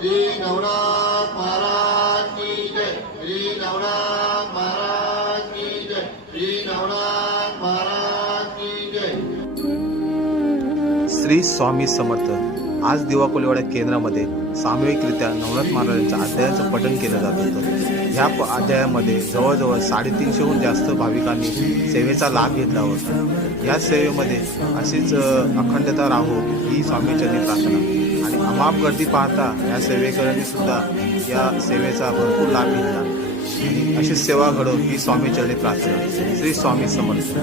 श्री नवनाथ महाराज की जय। श्री नवनाथ महाराज की जय। श्री नवनाथ महाराज की जय। श्री स्वामी समर्थ। आज दिवा कोलीवाडा केंद्रामध्ये सामूहिकरित्या नवनाथ महाराजांच्या अध्यायाचं पठण केलं जात होतं। ह्या अध्यायामध्ये जवळजवळ 350हून जास्त भाविकांनी सेवेचा लाभ घेतला होता। या सेवेमध्ये अशीच अखंडता राहो ही स्वामीचरणी प्रार्थना आणि अमाप गर्दी पाहता या सेवेकरांनी सुद्धा या सेवेचा भरपूर लाभ घेतला आणि अशीच सेवा घडो ही स्वामीचरणी प्रार्थना। श्री स्वामी समर्थ।